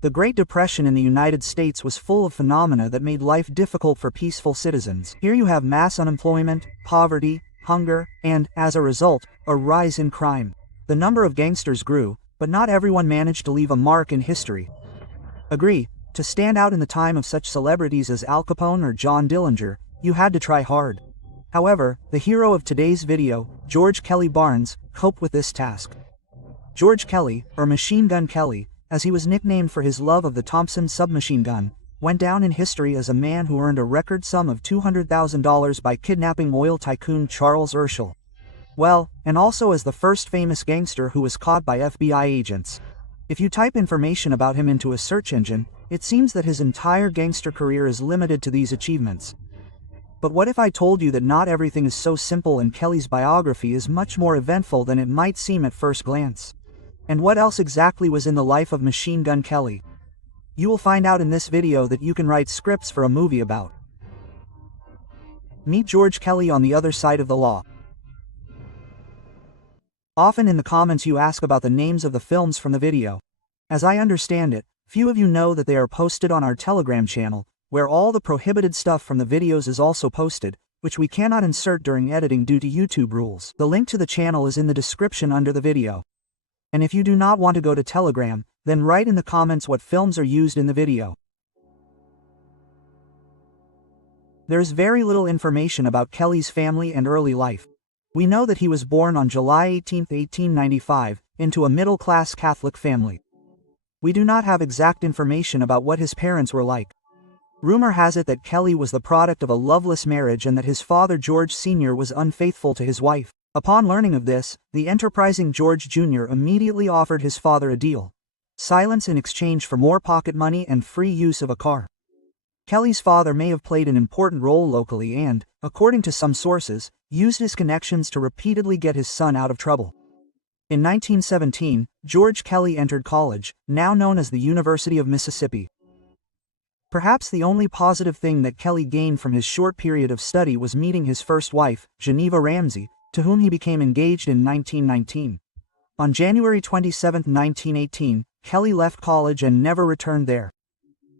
The Great Depression in the United States was full of phenomena that made life difficult for peaceful citizens. Here you have mass unemployment, poverty, hunger, and, as a result, a rise in crime. The number of gangsters grew, but not everyone managed to leave a mark in history. Agree, to stand out in the time of such celebrities as Al Capone or John Dillinger, you had to try hard. However, the hero of today's video, George Kelly Barnes, coped with this task. George Kelly, or Machine Gun Kelly, as he was nicknamed for his love of the Thompson submachine gun, went down in history as a man who earned a record sum of $200,000 by kidnapping oil tycoon Charles Urschel. Well, and also as the first famous gangster who was caught by FBI agents. If you type information about him into a search engine, it seems that his entire gangster career is limited to these achievements. But what if I told you that not everything is so simple and Kelly's biography is much more eventful than it might seem at first glance? And what else exactly was in the life of Machine Gun Kelly? You will find out in this video that you can write scripts for a movie about. Meet George Kelly on the other side of the law. Often in the comments you ask about the names of the films from the video. As I understand it, few of you know that they are posted on our Telegram channel, where all the prohibited stuff from the videos is also posted, which we cannot insert during editing due to YouTube rules. The link to the channel is in the description under the video. And if you do not want to go to Telegram, then write in the comments what films are used in the video. There is very little information about Kelly's family and early life. We know that he was born on July 18, 1895, into a middle-class Catholic family. We do not have exact information about what his parents were like. Rumor has it that Kelly was the product of a loveless marriage and that his father George Sr. was unfaithful to his wife. Upon learning of this, the enterprising George Jr. immediately offered his father a deal. Silence in exchange for more pocket money and free use of a car. Kelly's father may have played an important role locally and, according to some sources, used his connections to repeatedly get his son out of trouble. In 1917, George Kelly entered college, now known as the University of Mississippi. Perhaps the only positive thing that Kelly gained from his short period of study was meeting his first wife, Geneva Ramsey, to whom he became engaged in 1919. On January 27, 1918, Kelly left college and never returned there.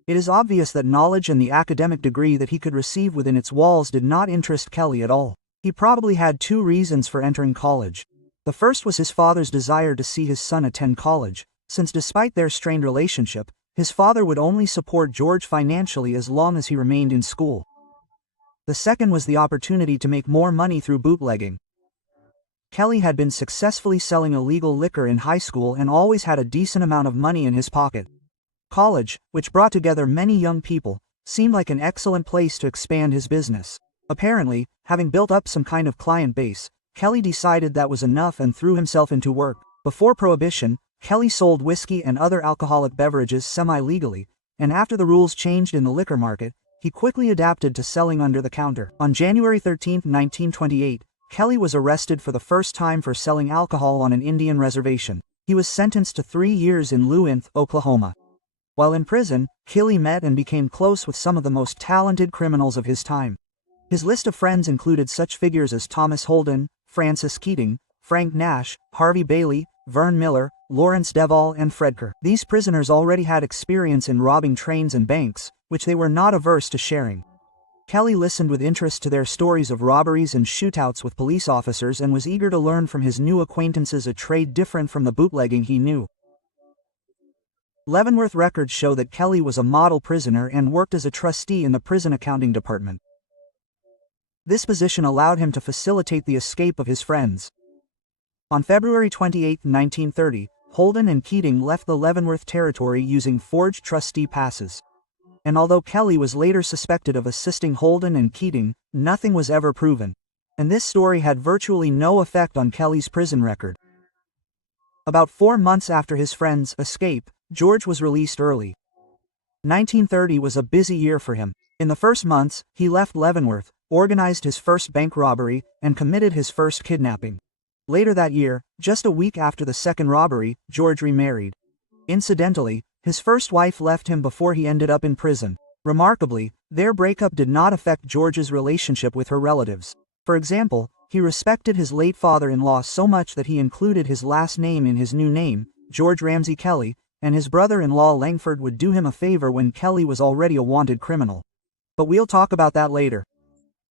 It is obvious that knowledge and the academic degree that he could receive within its walls did not interest Kelly at all. He probably had two reasons for entering college. The first was his father's desire to see his son attend college, since despite their strained relationship, his father would only support George financially as long as he remained in school. The second was the opportunity to make more money through bootlegging. Kelly had been successfully selling illegal liquor in high school and always had a decent amount of money in his pocket. College, which brought together many young people, seemed like an excellent place to expand his business. Apparently, having built up some kind of client base, Kelly decided that was enough and threw himself into work. Before Prohibition, Kelly sold whiskey and other alcoholic beverages semi-legally, and after the rules changed in the liquor market, he quickly adapted to selling under the counter. On January 13, 1928, Kelly was arrested for the first time for selling alcohol on an Indian reservation. He was sentenced to 3 years in Luinth, Oklahoma. While in prison, Kelly met and became close with some of the most talented criminals of his time. His list of friends included such figures as Thomas Holden, Francis Keating, Frank Nash, Harvey Bailey, Vern Miller, Lawrence Devall, and Fred Kerr. These prisoners already had experience in robbing trains and banks, which they were not averse to sharing. Kelly listened with interest to their stories of robberies and shootouts with police officers and was eager to learn from his new acquaintances a trade different from the bootlegging he knew. Leavenworth records show that Kelly was a model prisoner and worked as a trustee in the prison accounting department. This position allowed him to facilitate the escape of his friends. On February 28, 1930, Holden and Keating left the Leavenworth territory using forged trustee passes. And although Kelly was later suspected of assisting Holden and Keating, nothing was ever proven. And this story had virtually no effect on Kelly's prison record. About 4 months after his friends' escape, George was released early. 1930 was a busy year for him. In the first months, he left Leavenworth, organized his first bank robbery, and committed his first kidnapping. Later that year, just a week after the second robbery, George remarried. Incidentally, his first wife left him before he ended up in prison. Remarkably, their breakup did not affect George's relationship with her relatives. For example, he respected his late father-in-law so much that he included his last name in his new name, George Ramsey Kelly, and his brother-in-law Langford would do him a favor when Kelly was already a wanted criminal. But we'll talk about that later.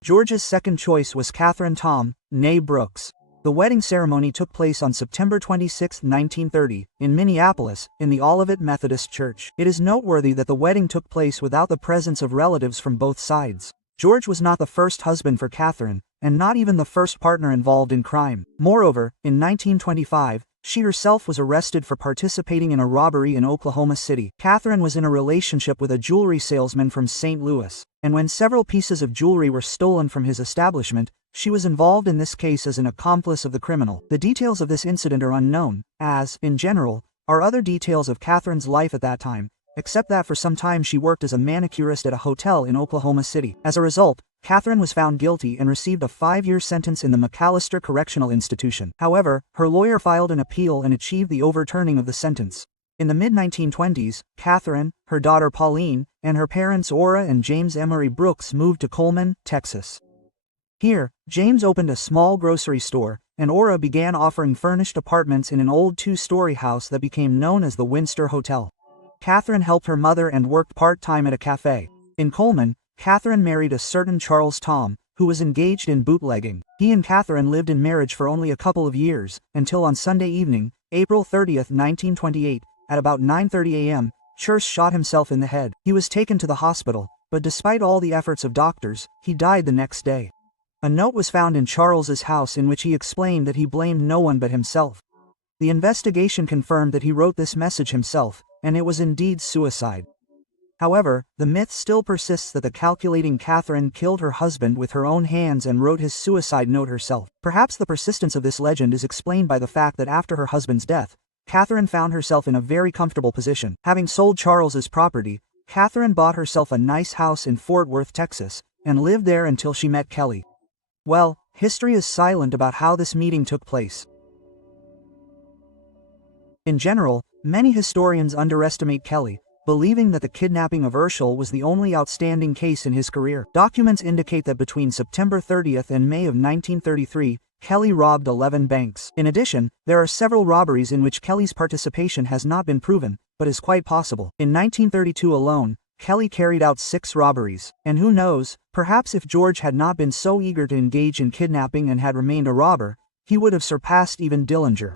George's second choice was Catherine Tom, née Brooks. The wedding ceremony took place on September 26, 1930, in Minneapolis, in the Olivet Methodist Church. It is noteworthy that the wedding took place without the presence of relatives from both sides. George was not the first husband for Catherine, and not even the first partner involved in crime. Moreover, in 1925, she herself was arrested for participating in a robbery in Oklahoma City. Catherine was in a relationship with a jewelry salesman from St. Louis, and when several pieces of jewelry were stolen from his establishment, she was involved in this case as an accomplice of the criminal. The details of this incident are unknown, as, in general, are other details of Catherine's life at that time, except that for some time she worked as a manicurist at a hotel in Oklahoma City. As a result, Catherine was found guilty and received a 5-year sentence in the McAllister Correctional Institution. However, her lawyer filed an appeal and achieved the overturning of the sentence. In the mid-1920s, Catherine, her daughter Pauline, and her parents Ora and James Emery Brooks moved to Coleman, Texas. Here, James opened a small grocery store, and Ora began offering furnished apartments in an old 2-story house that became known as the Winster Hotel. Catherine helped her mother and worked part-time at a cafe. In Coleman, Catherine married a certain Charles Tom, who was engaged in bootlegging. He and Catherine lived in marriage for only a couple of years, until on Sunday evening, April 30, 1928, at about 9:30 a.m., Church shot himself in the head. He was taken to the hospital, but despite all the efforts of doctors, he died the next day. A note was found in Charles's house in which he explained that he blamed no one but himself. The investigation confirmed that he wrote this message himself, and it was indeed suicide. However, the myth still persists that the calculating Catherine killed her husband with her own hands and wrote his suicide note herself. Perhaps the persistence of this legend is explained by the fact that after her husband's death, Catherine found herself in a very comfortable position. Having sold Charles's property, Catherine bought herself a nice house in Fort Worth, Texas, and lived there until she met Kelly. Well, history is silent about how this meeting took place. In general, many historians underestimate Kelly, believing that the kidnapping of Urschel was the only outstanding case in his career. Documents indicate that between September 30th and May of 1933, Kelly robbed 11 banks. In addition, there are several robberies in which Kelly's participation has not been proven, but is quite possible. In 1932 alone, Kelly carried out 6 robberies, and who knows, perhaps if George had not been so eager to engage in kidnapping and had remained a robber, he would have surpassed even Dillinger.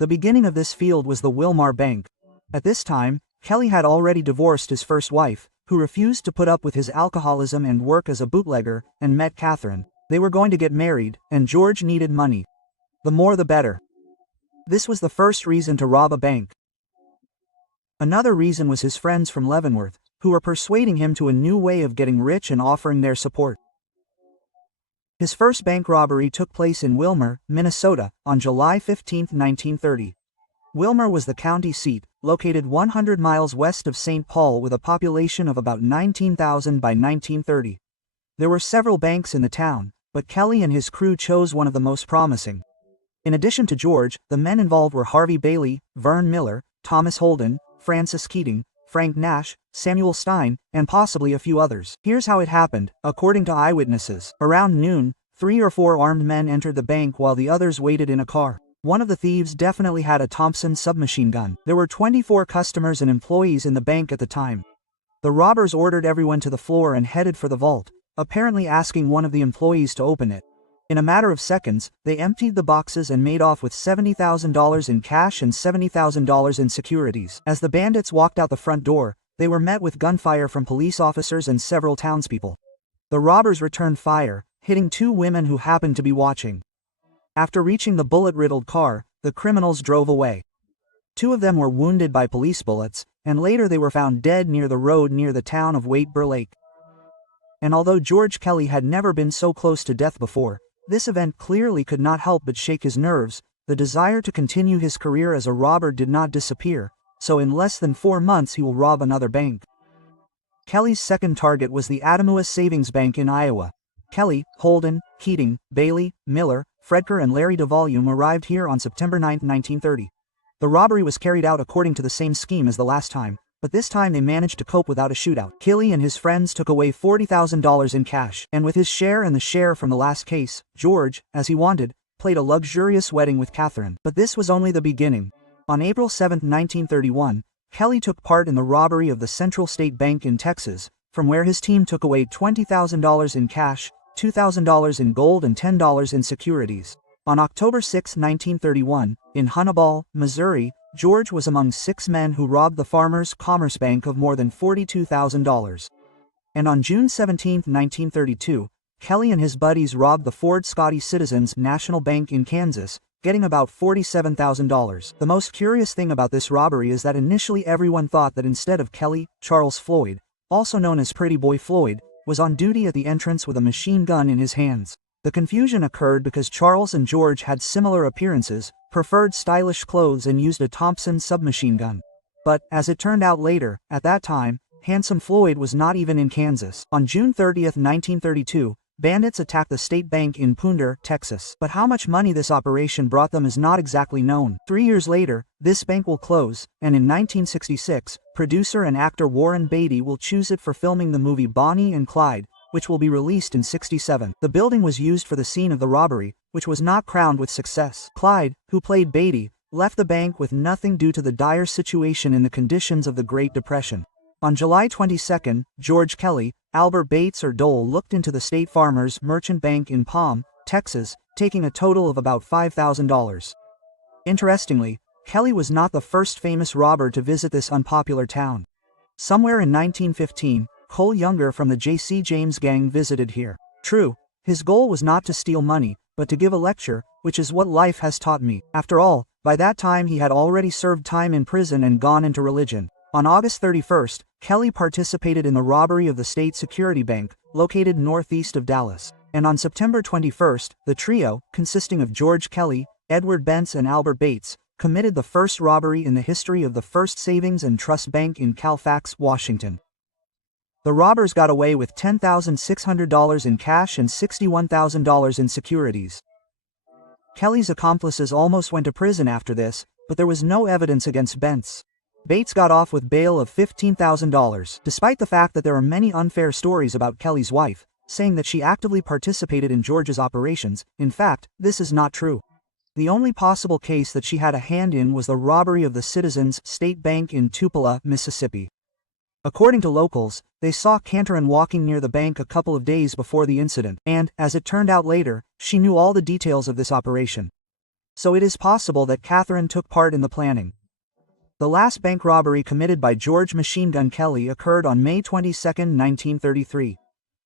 The beginning of this field was the Wilmar Bank. At this time, Kelly had already divorced his first wife, who refused to put up with his alcoholism and work as a bootlegger, and met Catherine. They were going to get married, and George needed money. The more the better. This was the first reason to rob a bank. Another reason was his friends from Leavenworth, who were persuading him to a new way of getting rich and offering their support. His first bank robbery took place in Wilmer, Minnesota, on July 15, 1930. Wilmer was the county seat, located 100 miles west of St. Paul with a population of about 19,000 by 1930. There were several banks in the town, but Kelly and his crew chose one of the most promising. In addition to George, the men involved were Harvey Bailey, Vern Miller, Thomas Holden, Francis Keating, Frank Nash, Samuel Stein, and possibly a few others. Here's how it happened, according to eyewitnesses. Around noon, 3 or 4 armed men entered the bank while the others waited in a car. One of the thieves definitely had a Thompson submachine gun. There were 24 customers and employees in the bank at the time. The robbers ordered everyone to the floor and headed for the vault, apparently asking one of the employees to open it. In a matter of seconds, they emptied the boxes and made off with $70,000 in cash and $70,000 in securities. As the bandits walked out the front door, they were met with gunfire from police officers and several townspeople. The robbers returned fire, hitting 2 women who happened to be watching. After reaching the bullet-riddled car, the criminals drove away. 2 of them were wounded by police bullets, and later they were found dead near the road near the town of Waitburn Lake. And although George Kelly had never been so close to death before, this event clearly could not help but shake his nerves. The desire to continue his career as a robber did not disappear, so in less than 4 months he will rob another bank. Kelly's second target was the Adamus Savings Bank in Iowa. Kelly, Holden, Keating, Bailey, Miller, Fredker and Larry DeVolume arrived here on September 9, 1930. The robbery was carried out according to the same scheme as the last time, but this time they managed to cope without a shootout. Kelly and his friends took away $40,000 in cash, and with his share and the share from the last case, George, as he wanted, played a luxurious wedding with Catherine. But this was only the beginning. On April 7, 1931, Kelly took part in the robbery of the Central State Bank in Texas, from where his team took away $20,000 in cash, $2,000 in gold and $10 in securities. On October 6, 1931, in Hannibal, Missouri, George was among 6 men who robbed the Farmers Commerce Bank of more than $42,000. And on June 17, 1932, Kelly and his buddies robbed the Ford Scotty Citizens National Bank in Kansas, getting about $47,000. The most curious thing about this robbery is that initially everyone thought that instead of Kelly, Charles Floyd, also known as Pretty Boy Floyd, was on duty at the entrance with a machine gun in his hands. The confusion occurred because Charles and George had similar appearances, preferred stylish clothes and used a Thompson submachine gun. But, as it turned out later, at that time, handsome Floyd was not even in Kansas. On June 30, 1932, bandits attacked the state bank in Ponder, Texas. But how much money this operation brought them is not exactly known. 3 years later, this bank will close, and in 1966, producer and actor Warren Beatty will choose it for filming the movie Bonnie and Clyde, which will be released in '67. The building was used for the scene of the robbery, which was not crowned with success. Clyde, who played Beatty, left the bank with nothing due to the dire situation in the conditions of the Great Depression. On July 22, George Kelly, Albert Bates or Dole looked into the State Farmers Merchant Bank in Palm, Texas, taking a total of about $5,000. Interestingly, Kelly was not the first famous robber to visit this unpopular town. Somewhere in 1915, Cole Younger from the J.C. James gang visited here. True, his goal was not to steal money, but to give a lecture, which is what life has taught me. After all, by that time he had already served time in prison and gone into religion. On August 31, Kelly participated in the robbery of the State Security Bank, located northeast of Dallas. And on September 21, the trio, consisting of George Kelly, Edward Bentz and Albert Bates, committed the first robbery in the history of the First Savings and Trust Bank in Colfax, Washington. The robbers got away with $10,600 in cash and $61,000 in securities. Kelly's accomplices almost went to prison after this, but there was no evidence against Bentz. Bates got off with bail of $15,000, despite the fact that there are many unfair stories about Kelly's wife, saying that she actively participated in George's operations. In fact, this is not true. The only possible case that she had a hand in was the robbery of the Citizens State Bank in Tupelo, Mississippi. According to locals, they saw Cantorin walking near the bank a couple of days before the incident, and, as it turned out later, she knew all the details of this operation. So it is possible that Catherine took part in the planning. The last bank robbery committed by George Machine Gun Kelly occurred on May 22, 1933.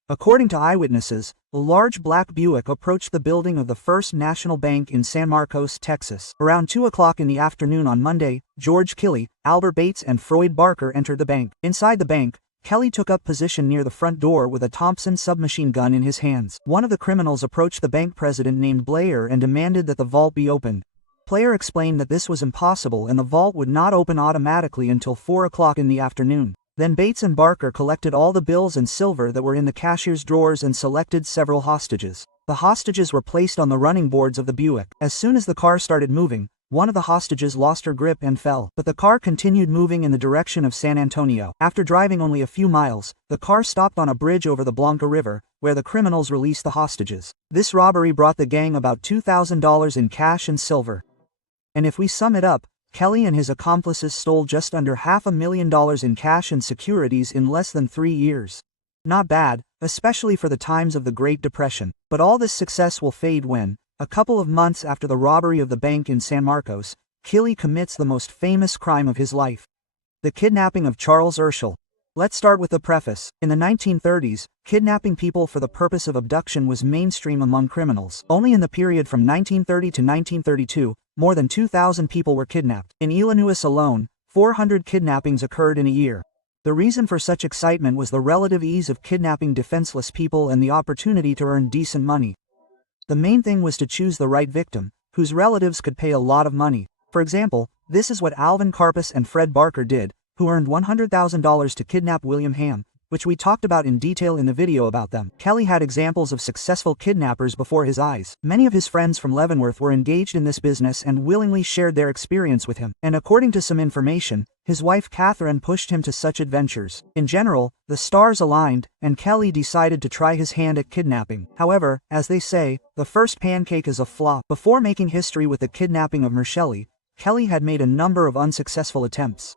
According to eyewitnesses, a large black Buick approached the building of the First National Bank in San Marcos, Texas. Around 2 o'clock in the afternoon on Monday, George Kelly, Albert Bates and Floyd Barker entered the bank. Inside the bank, Kelly took up position near the front door with a Thompson submachine gun in his hands. One of the criminals approached the bank president named Blair and demanded that the vault be opened. Blair explained that this was impossible and the vault would not open automatically until 4 o'clock in the afternoon. Then Bates and Barker collected all the bills and silver that were in the cashier's drawers and selected several hostages. The hostages were placed on the running boards of the Buick. As soon as the car started moving, one of the hostages lost her grip and fell. But the car continued moving in the direction of San Antonio. After driving only a few miles, the car stopped on a bridge over the Blanca River, where the criminals released the hostages. This robbery brought the gang about $2,000 in cash and silver. And if we sum it up, Kelly and his accomplices stole just under $500,000 in cash and securities in less than 3 years. Not bad, especially for the times of the Great Depression. But all this success will fade when, a couple of months after the robbery of the bank in San Marcos, Kelly commits the most famous crime of his life: the kidnapping of Charles Urschel. Let's start with the preface. In the 1930s, kidnapping people for the purpose of abduction was mainstream among criminals. Only in the period from 1930 to 1932, more than 2,000 people were kidnapped. In Illinois alone, 400 kidnappings occurred in a year. The reason for such excitement was the relative ease of kidnapping defenseless people and the opportunity to earn decent money. The main thing was to choose the right victim, whose relatives could pay a lot of money. For example, this is what Alvin Karpus and Fred Barker did, who earned $100,000 to kidnap William Ham, which we talked about in detail in the video about them. Kelly had examples of successful kidnappers before his eyes. Many of his friends from Leavenworth were engaged in this business and willingly shared their experience with him. And according to some information, his wife Catherine pushed him to such adventures. In general, the stars aligned, and Kelly decided to try his hand at kidnapping. However, as they say, the first pancake is a flop. Before making history with the kidnapping of Mersheli, Kelly had made a number of unsuccessful attempts.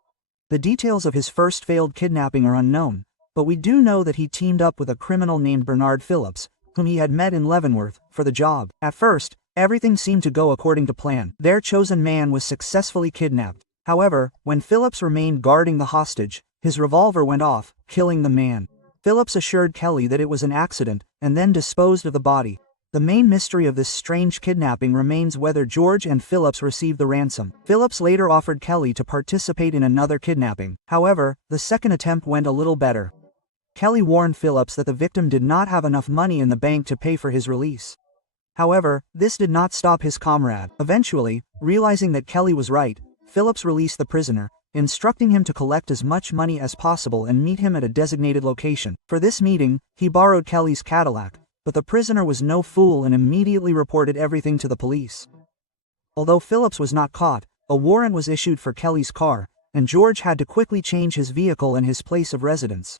The details of his first failed kidnapping are unknown, but we do know that he teamed up with a criminal named Bernard Phillips, whom he had met in Leavenworth, for the job. At first, everything seemed to go according to plan. Their chosen man was successfully kidnapped. However, when Phillips remained guarding the hostage, his revolver went off, killing the man. Phillips assured Kelly that it was an accident, and then disposed of the body. The main mystery of this strange kidnapping remains whether George and Phillips received the ransom. Phillips later offered Kelly to participate in another kidnapping. However, the second attempt went a little better. Kelly warned Phillips that the victim did not have enough money in the bank to pay for his release. However, this did not stop his comrade. Eventually, realizing that Kelly was right, Phillips released the prisoner, instructing him to collect as much money as possible and meet him at a designated location. For this meeting, he borrowed Kelly's Cadillac, but the prisoner was no fool and immediately reported everything to the police. Although Phillips was not caught, a warrant was issued for Kelly's car, and George had to quickly change his vehicle and his place of residence.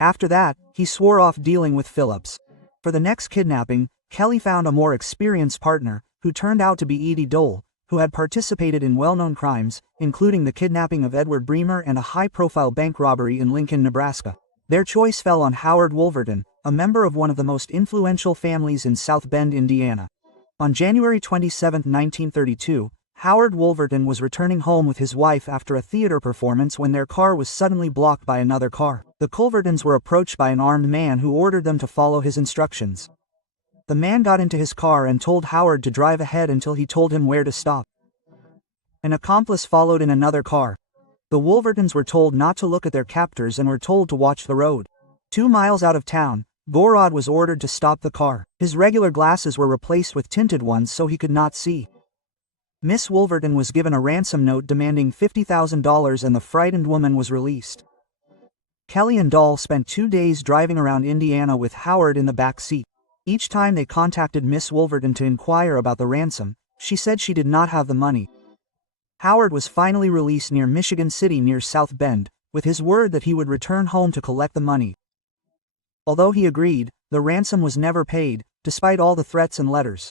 After that, he swore off dealing with Phillips. For the next kidnapping, Kelly found a more experienced partner, who turned out to be Edie Dole, who had participated in well-known crimes, including the kidnapping of Edward Bremer and a high-profile bank robbery in Lincoln, Nebraska. Their choice fell on Howard Wolverton, a member of one of the most influential families in South Bend, Indiana. On January 27, 1932, Howard Wolverton was returning home with his wife after a theater performance when their car was suddenly blocked by another car. The Culvertons were approached by an armed man who ordered them to follow his instructions. The man got into his car and told Howard to drive ahead until he told him where to stop. An accomplice followed in another car. The Wolvertons were told not to look at their captors and were told to watch the road. 2 miles out of town, Gorod was ordered to stop the car. His regular glasses were replaced with tinted ones so he could not see. Miss Wolverton was given a ransom note demanding $50,000 and the frightened woman was released. Kelly and Dole spent 2 days driving around Indiana with Howard in the back seat. Each time they contacted Miss Wolverton to inquire about the ransom, she said she did not have the money. Howard was finally released near Michigan City near South Bend, with his word that he would return home to collect the money. Although he agreed, the ransom was never paid, despite all the threats and letters.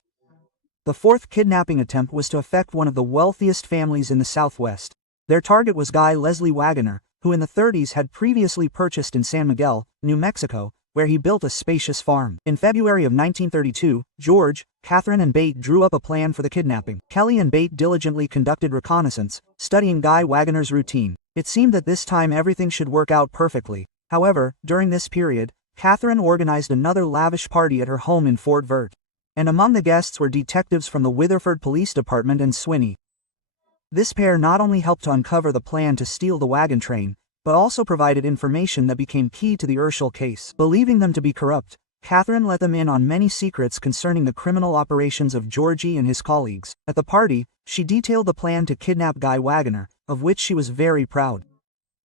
The fourth kidnapping attempt was to affect one of the wealthiest families in the Southwest. Their target was Guy Leslie Wagoner, who in the 30s had previously purchased in San Miguel, New Mexico, where he built a spacious farm. In February of 1932, George, Catherine and Bate drew up a plan for the kidnapping. Kelly and Bate diligently conducted reconnaissance, studying Guy Wagoner's routine. It seemed that this time everything should work out perfectly. However, during this period, Catherine organized another lavish party at her home in Fort Worth. And among the guests were detectives from the Weatherford Police Department and Swinney. This pair not only helped to uncover the plan to steal the wagon train, but also provided information that became key to the Urschel case. Believing them to be corrupt, Catherine let them in on many secrets concerning the criminal operations of Georgie and his colleagues. At the party, she detailed the plan to kidnap Guy Wagoner, of which she was very proud.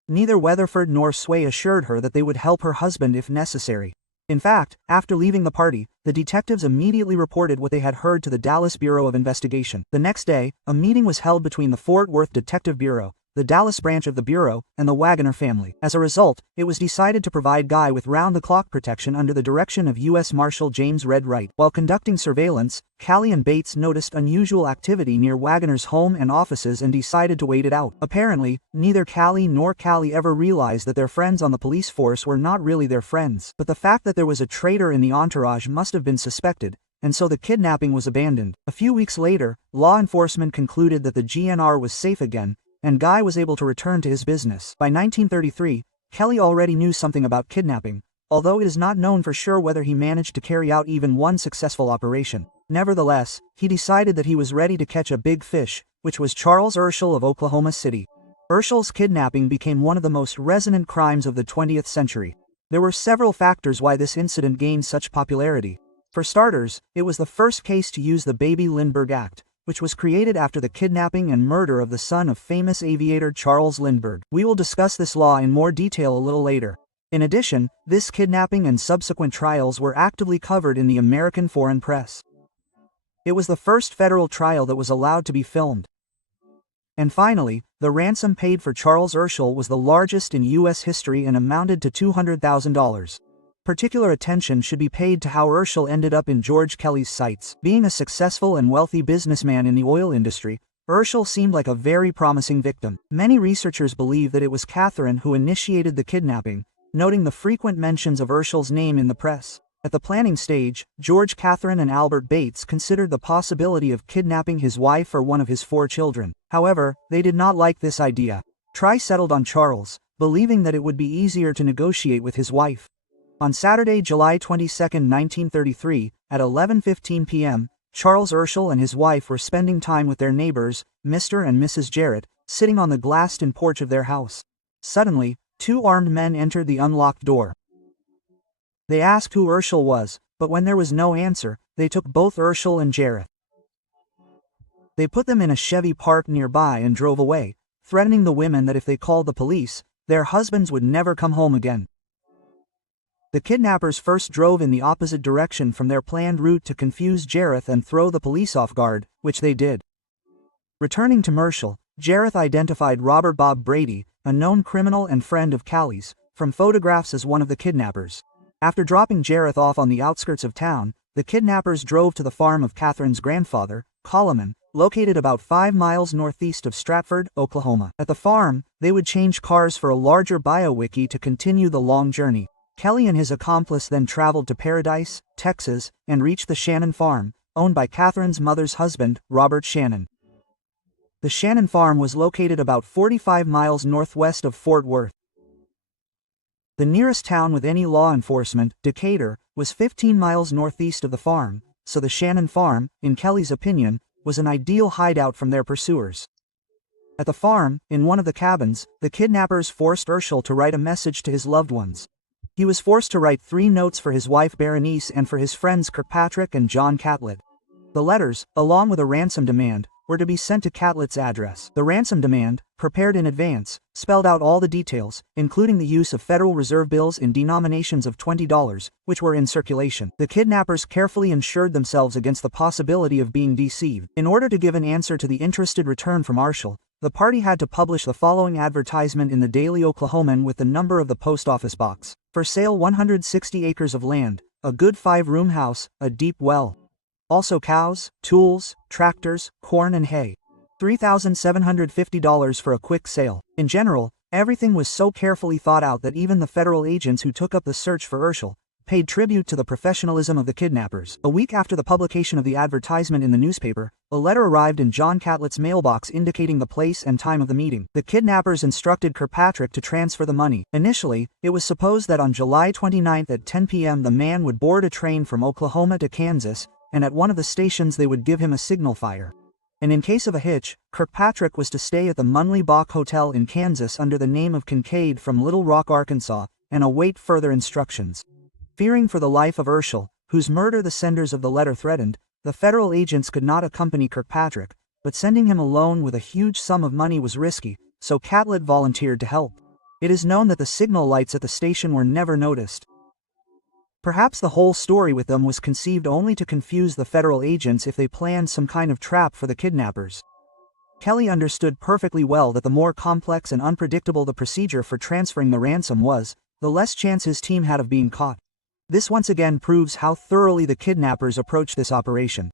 Neither Weatherford nor Sway assured her that they would help her husband if necessary. In fact, after leaving the party, the detectives immediately reported what they had heard to the Dallas Bureau of Investigation. The next day, a meeting was held between the Fort Worth Detective Bureau, the Dallas branch of the Bureau, and the Wagoner family. As a result, it was decided to provide Guy with round-the-clock protection under the direction of U.S. Marshal James Red Wright. While conducting surveillance, Kelly and Bates noticed unusual activity near Wagoner's home and offices and decided to wait it out. Apparently, neither Kelly nor Kelly ever realized that their friends on the police force were not really their friends, but the fact that there was a traitor in the entourage must have been suspected, and so the kidnapping was abandoned. A few weeks later, law enforcement concluded that the GNR was safe again, and Guy was able to return to his business. By 1933, Kelly already knew something about kidnapping, although it is not known for sure whether he managed to carry out even one successful operation. Nevertheless, he decided that he was ready to catch a big fish, which was Charles Urschel of Oklahoma City. Urschel's kidnapping became one of the most resonant crimes of the 20th century. There were several factors why this incident gained such popularity. For starters, it was the first case to use the Baby-Lindbergh Act, which was created after the kidnapping and murder of the son of famous aviator Charles Lindbergh. We will discuss this law in more detail a little later. In addition, this kidnapping and subsequent trials were actively covered in the American foreign press. It was the first federal trial that was allowed to be filmed. And finally, the ransom paid for Charles Urschel was the largest in U.S. history and amounted to $200,000. Particular attention should be paid to how Urschel ended up in George Kelly's sights. Being a successful and wealthy businessman in the oil industry, Urschel seemed like a very promising victim. Many researchers believe that it was Catherine who initiated the kidnapping, noting the frequent mentions of Urschel's name in the press. At the planning stage, George, Catherine and Albert Bates considered the possibility of kidnapping his wife or one of his 4 children. However, they did not like this idea. Try settled on Charles, believing that it would be easier to negotiate with his wife. On Saturday, July 22, 1933, at 11:15 p.m., Charles Urschel and his wife were spending time with their neighbors, Mr. and Mrs. Jarrett, sitting on the glassed-in porch of their house. Suddenly, 2 armed men entered the unlocked door. They asked who Urschel was, but when there was no answer, they took both Urschel and Jarrett. They put them in a Chevy parked nearby and drove away, threatening the women that if they called the police, their husbands would never come home again. The kidnappers first drove in the opposite direction from their planned route to confuse Jareth and throw the police off guard, which they did. Returning to Urschel, Jareth identified Robert Bob Brady, a known criminal and friend of Callie's, from photographs as one of the kidnappers. After dropping Jareth off on the outskirts of town, the kidnappers drove to the farm of Catherine's grandfather, Coleman, located about 5 miles northeast of Stratford, Oklahoma. At the farm, they would change cars for a larger BioWiki to continue the long journey. Kelly and his accomplice then traveled to Paradise, Texas, and reached the Shannon farm, owned by Catherine's mother's husband, Robert Shannon. The Shannon farm was located about 45 miles northwest of Fort Worth. The nearest town with any law enforcement, Decatur, was 15 miles northeast of the farm, so the Shannon farm, in Kelly's opinion, was an ideal hideout from their pursuers. At the farm, in one of the cabins, the kidnappers forced Urschel to write a message to his loved ones. He was forced to write 3 notes for his wife Berenice and for his friends Kirkpatrick and John Catlett. The letters, along with a ransom demand, were to be sent to Catlett's address. The ransom demand, prepared in advance, spelled out all the details, including the use of Federal Reserve bills in denominations of $20, which were in circulation. The kidnappers carefully insured themselves against the possibility of being deceived. In order to give an answer to the interested return from Urschel, the party had to publish the following advertisement in the Daily Oklahoman with the number of the post office box. For sale 160 acres of land, a good 5-room house, a deep well. Also cows, tools, tractors, corn and hay. $3,750 for a quick sale. In general, everything was so carefully thought out that even the federal agents who took up the search for Urschel paid tribute to the professionalism of the kidnappers. A week after the publication of the advertisement in the newspaper, a letter arrived in John Catlett's mailbox indicating the place and time of the meeting. The kidnappers instructed Kirkpatrick to transfer the money. Initially, it was supposed that on July 29 at 10 p.m. the man would board a train from Oklahoma to Kansas, and at one of the stations they would give him a signal fire. And in case of a hitch, Kirkpatrick was to stay at the Munley Bach Hotel in Kansas under the name of Kincaid from Little Rock, Arkansas, and await further instructions. Fearing for the life of Urschel, whose murder the senders of the letter threatened, the federal agents could not accompany Kirkpatrick, but sending him alone with a huge sum of money was risky, so Catlett volunteered to help. It is known that the signal lights at the station were never noticed. Perhaps the whole story with them was conceived only to confuse the federal agents if they planned some kind of trap for the kidnappers. Kelly understood perfectly well that the more complex and unpredictable the procedure for transferring the ransom was, the less chance his team had of being caught. This once again proves how thoroughly the kidnappers approached this operation.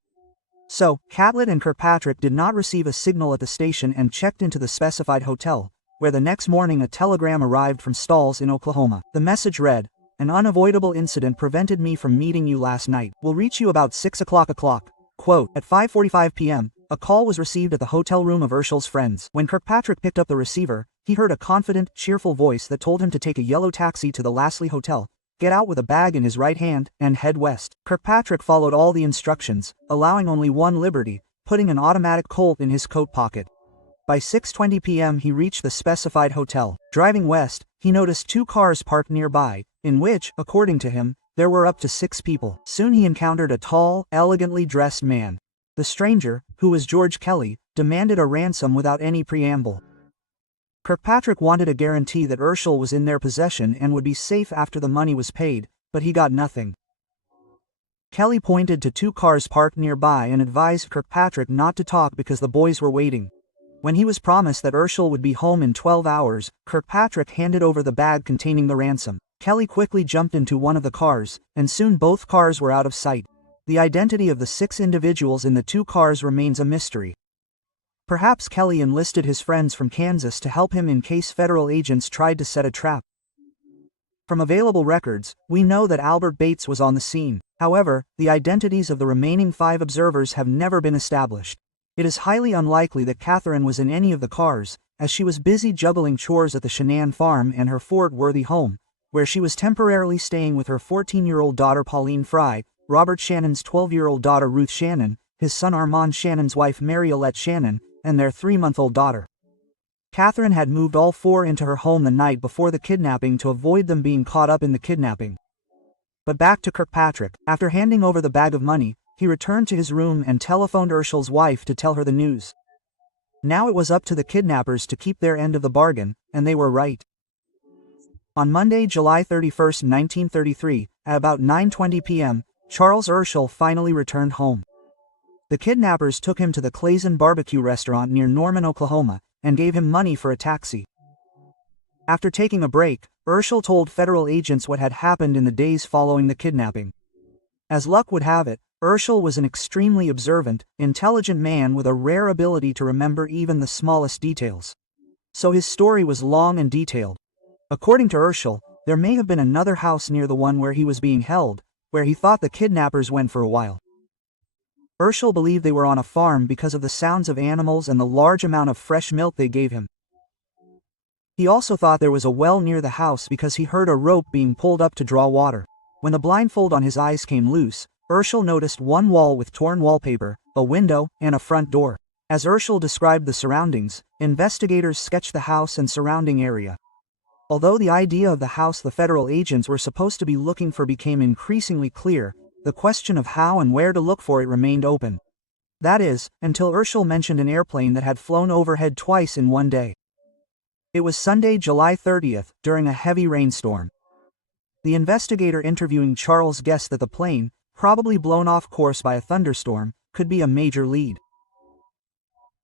So, Catlett and Kirkpatrick did not receive a signal at the station and checked into the specified hotel, where the next morning a telegram arrived from Stalls in Oklahoma. The message read, "An unavoidable incident prevented me from meeting you last night. Will reach you about 6 o'clock. Quote, at 5:45 p.m., a call was received at the hotel room of Urschel's friends. When Kirkpatrick picked up the receiver, he heard a confident, cheerful voice that told him to take a yellow taxi to the Lasley Hotel, get out with a bag in his right hand, and head west. Kirkpatrick followed all the instructions, allowing only one liberty, putting an automatic Colt in his coat pocket. By 6:20 p.m. he reached the specified hotel. Driving west, he noticed 2 cars parked nearby, in which, according to him, there were up to 6 people. Soon he encountered a tall, elegantly dressed man. The stranger, who was George Kelly, demanded a ransom without any preamble. Kirkpatrick wanted a guarantee that Urschel was in their possession and would be safe after the money was paid, but he got nothing. Kelly pointed to 2 cars parked nearby and advised Kirkpatrick not to talk because the boys were waiting. When he was promised that Urschel would be home in 12 hours, Kirkpatrick handed over the bag containing the ransom. Kelly quickly jumped into one of the cars, and soon both cars were out of sight. The identity of the 6 individuals in the 2 cars remains a mystery. Perhaps Kelly enlisted his friends from Kansas to help him in case federal agents tried to set a trap. From available records, we know that Albert Bates was on the scene. However, the identities of the remaining 5 observers have never been established. It is highly unlikely that Catherine was in any of the cars, as she was busy juggling chores at the Shanann farm and her Fort Worth home, where she was temporarily staying with her 14-year-old daughter Pauline Fry, Robert Shannon's 12-year-old daughter Ruth Shannon, his son Armand Shannon's wife Mariolette Shannon, and their 3-month-old daughter. Catherine had moved all 4 into her home the night before the kidnapping to avoid them being caught up in the kidnapping. But back to Kirkpatrick. After handing over the bag of money, he returned to his room and telephoned Urschel's wife to tell her the news. Now it was up to the kidnappers to keep their end of the bargain, and they were right. On Monday, July 31, 1933, at about 9:20 p.m., Charles Urschel finally returned home. The kidnappers took him to the Clayson barbecue restaurant near Norman, Oklahoma, and gave him money for a taxi. After taking a break, Urschel told federal agents what had happened in the days following the kidnapping. As luck would have it, Urschel was an extremely observant, intelligent man with a rare ability to remember even the smallest details. So his story was long and detailed. According to Urschel, there may have been another house near the one where he was being held, where he thought the kidnappers went for a while. Urschel believed they were on a farm because of the sounds of animals and the large amount of fresh milk they gave him. He also thought there was a well near the house because he heard a rope being pulled up to draw water. When the blindfold on his eyes came loose, Urschel noticed one wall with torn wallpaper, a window, and a front door. As Urschel described the surroundings, investigators sketched the house and surrounding area. Although the idea of the house the federal agents were supposed to be looking for became increasingly clear, the question of how and where to look for it remained open. That is, until Urschel mentioned an airplane that had flown overhead twice in one day. It was Sunday, July 30th, during a heavy rainstorm. The investigator interviewing Charles guessed that the plane, probably blown off course by a thunderstorm, could be a major lead.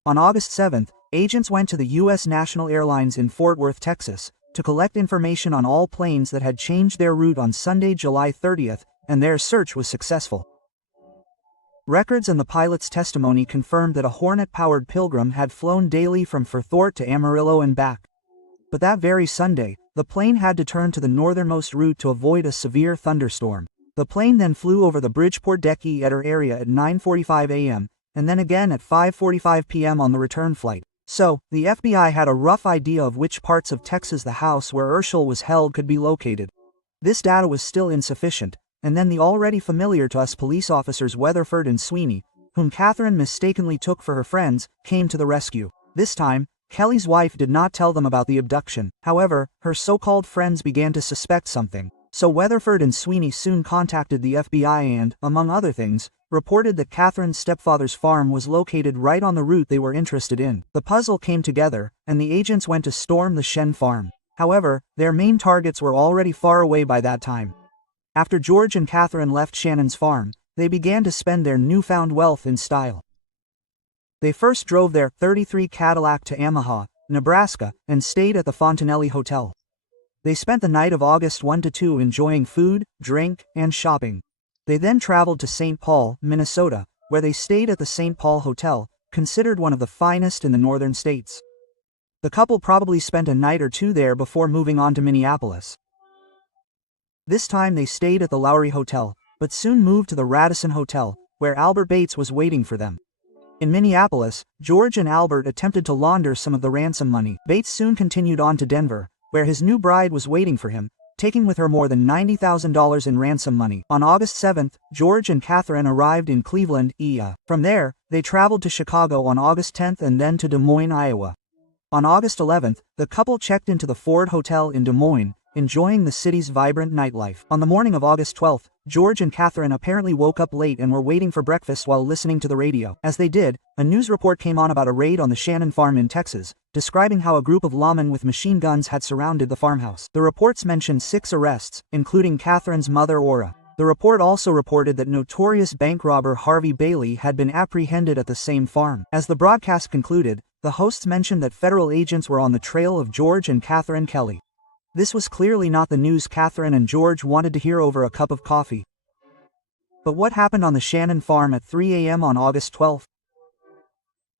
On August 7th, agents went to the U.S. National Airlines in Fort Worth, Texas, to collect information on all planes that had changed their route on Sunday, July 30th, and their search was successful. Records and the pilot's testimony confirmed that a Hornet-powered Pilgrim had flown daily from Fort to Amarillo and back. But that very Sunday, the plane had to turn to the northernmost route to avoid a severe thunderstorm. The plane then flew over the Bridgeport-Deckey area at 9:45 a.m., and then again at 5:45 p.m. on the return flight. So, the FBI had a rough idea of which parts of Texas the house where Urschel was held could be located. This data was still insufficient, and then the already familiar to us police officers Weatherford and Sweeney, whom Catherine mistakenly took for her friends, came to the rescue. This time, Kelly's wife did not tell them about the abduction. However, her so-called friends began to suspect something. So Weatherford and Sweeney soon contacted the FBI and, among other things, reported that Catherine's stepfather's farm was located right on the route they were interested in. The puzzle came together, and the agents went to storm the Shen farm. However, their main targets were already far away by that time. After George and Catherine left Shannon's farm, they began to spend their newfound wealth in style. They first drove their '33 Cadillac to Omaha, Nebraska, and stayed at the Fontanelli Hotel. They spent the night of August 1 to 2 enjoying food, drink, and shopping. They then traveled to St. Paul, Minnesota, where they stayed at the St. Paul Hotel, considered one of the finest in the northern states. The couple probably spent a night or two there before moving on to Minneapolis. This time they stayed at the Lowry Hotel, but soon moved to the Radisson Hotel, where Albert Bates was waiting for them. In Minneapolis, George and Albert attempted to launder some of the ransom money. Bates soon continued on to Denver, where his new bride was waiting for him, taking with her more than $90,000 in ransom money. On August 7th, George and Catherine arrived in Cleveland, Iowa. From there, they traveled to Chicago on August 10th and then to Des Moines, Iowa. On August 11th, the couple checked into the Ford Hotel in Des Moines, enjoying the city's vibrant nightlife. On the morning of August 12th, George and Catherine apparently woke up late and were waiting for breakfast while listening to the radio. As they did, a news report came on about a raid on the Shannon farm in Texas, describing how a group of lawmen with machine guns had surrounded the farmhouse. The reports mentioned 6 arrests, including Catherine's mother Ora. The report also reported that notorious bank robber Harvey Bailey had been apprehended at the same farm. As the broadcast concluded, the hosts mentioned that federal agents were on the trail of George and Catherine Kelly. This was clearly not the news Catherine and George wanted to hear over a cup of coffee. But what happened on the Shannon farm at 3 a.m. on August 12th?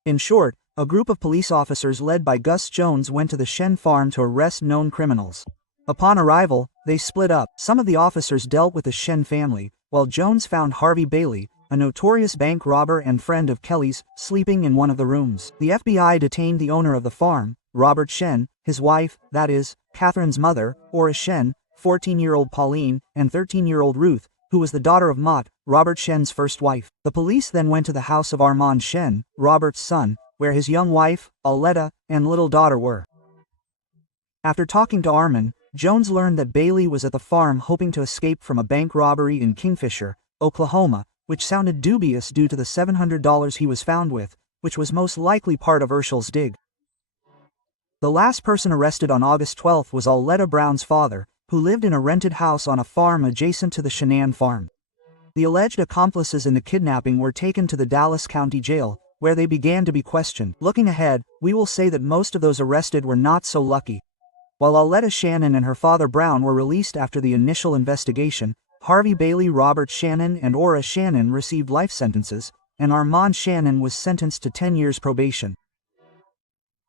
In short, A group of police officers led by Gus Jones went to the Shen farm to arrest known criminals. Upon arrival, they split up. Some of the officers dealt with the Shen family, while Jones found Harvey Bailey, a notorious bank robber and friend of Kelly's, sleeping in one of the rooms. The FBI detained the owner of the farm, Robert Shen, his wife, that is, Catherine's mother, Ora Shen, 14-year-old Pauline, and 13-year-old Ruth, who was the daughter of Mott, Robert Shen's first wife. The police then went to the house of Armand Shen, Robert's son, where his young wife, Aletta, and little daughter were. After talking to Armand, Jones learned that Bailey was at the farm hoping to escape from a bank robbery in Kingfisher, Oklahoma, which sounded dubious due to the $700 he was found with, which was most likely part of Urschel's dig. The last person arrested on August 12 was Aletta Brown's father, who lived in a rented house on a farm adjacent to the Shanann farm. The alleged accomplices in the kidnapping were taken to the Dallas County Jail, where they began to be questioned. Looking ahead, we will say that most of those arrested were not so lucky. While Aletta Shannon and her father Brown were released after the initial investigation, Harvey Bailey, Robert Shannon, and Ora Shannon received life sentences, and Armand Shannon was sentenced to 10 years probation.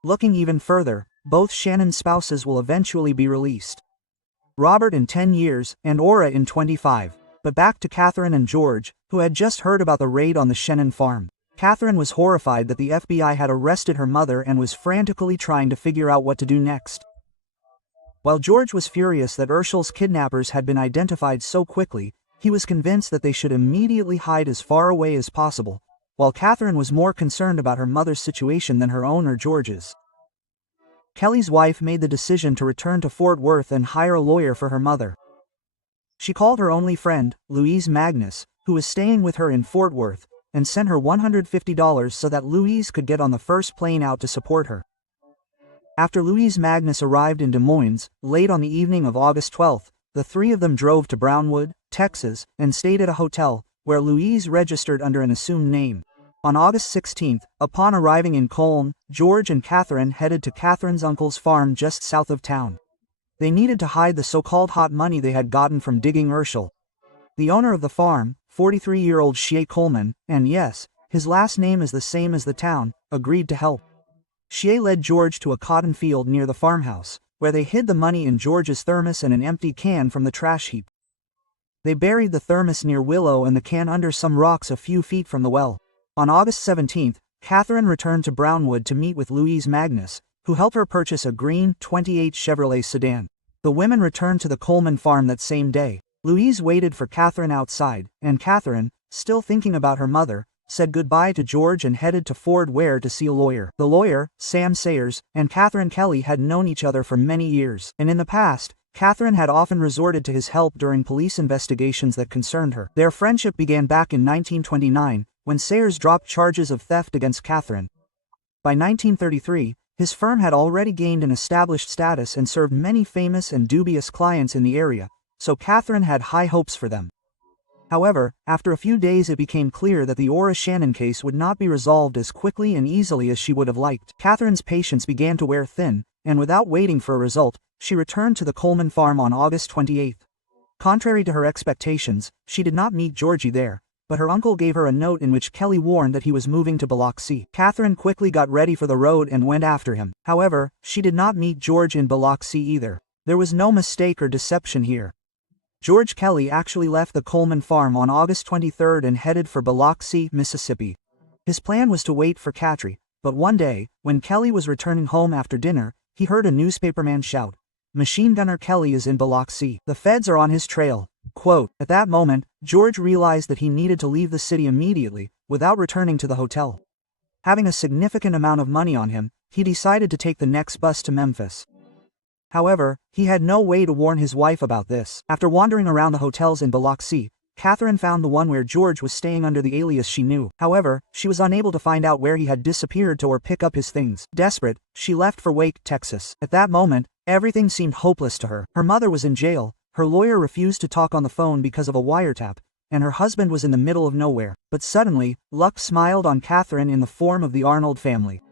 Looking even further, both Shannon's spouses will eventually be released. Robert in 10 years, and Ora in 25. But back to Catherine and George, who had just heard about the raid on the Shannon farm. Catherine was horrified that the FBI had arrested her mother and was frantically trying to figure out what to do next. While George was furious that Urschel's kidnappers had been identified so quickly, he was convinced that they should immediately hide as far away as possible, while Catherine was more concerned about her mother's situation than her own or George's. Kelly's wife made the decision to return to Fort Worth and hire a lawyer for her mother. She called her only friend, Louise Magnus, who was staying with her in Fort Worth, and sent her $150 so that Louise could get on the first plane out to support her. After Louise Magnus arrived in Des Moines, late on the evening of August 12, the three of them drove to Brownwood, Texas, and stayed at a hotel, where Louise registered under an assumed name. On August 16, upon arriving in Colne, George and Catherine headed to Catherine's uncle's farm just south of town. They needed to hide the so-called hot money they had gotten from digging Urschel. The owner of the farm, 43-year-old Shea Coleman, and yes, his last name is the same as the town, agreed to help. Shea led George to a cotton field near the farmhouse, where they hid the money in George's thermos and an empty can from the trash heap. They buried the thermos near Willow and the can under some rocks a few feet from the well. On August 17, Catherine returned to Brownwood to meet with Louise Magnus, who helped her purchase a green '28 Chevrolet sedan. The women returned to the Coleman farm that same day. Louise waited for Catherine outside, and Catherine, still thinking about her mother, said goodbye to George and headed to Fort Ware to see a lawyer. The lawyer, Sam Sayers, and Catherine Kelly had known each other for many years, and in the past, Catherine had often resorted to his help during police investigations that concerned her. Their friendship began back in 1929, when Sayers dropped charges of theft against Catherine. By 1933, his firm had already gained an established status and served many famous and dubious clients in the area, so Catherine had high hopes for them. However, after a few days it became clear that the Ora Shannon case would not be resolved as quickly and easily as she would have liked. Catherine's patience began to wear thin, and without waiting for a result, she returned to the Coleman farm on August 28. Contrary to her expectations, she did not meet Georgie there, but her uncle gave her a note in which Kelly warned that he was moving to Biloxi. Catherine quickly got ready for the road and went after him. However, she did not meet George in Biloxi either. There was no mistake or deception here. George Kelly actually left the Coleman farm on August 23 and headed for Biloxi, Mississippi. His plan was to wait for Catry, but one day, when Kelly was returning home after dinner, he heard a newspaperman shout, "Machine Gunner Kelly is in Biloxi. The feds are on his trail." Quote, at that moment, George realized that he needed to leave the city immediately, without returning to the hotel. Having a significant amount of money on him, he decided to take the next bus to Memphis. However, he had no way to warn his wife about this. After wandering around the hotels in Biloxi, Catherine found the one where George was staying under the alias she knew. However, she was unable to find out where he had disappeared to or pick up his things. Desperate, she left for Wake, Texas. At that moment, everything seemed hopeless to her. Her mother was in jail, her lawyer refused to talk on the phone because of a wiretap, and her husband was in the middle of nowhere. But suddenly, luck smiled on Catherine in the form of the Arnold family.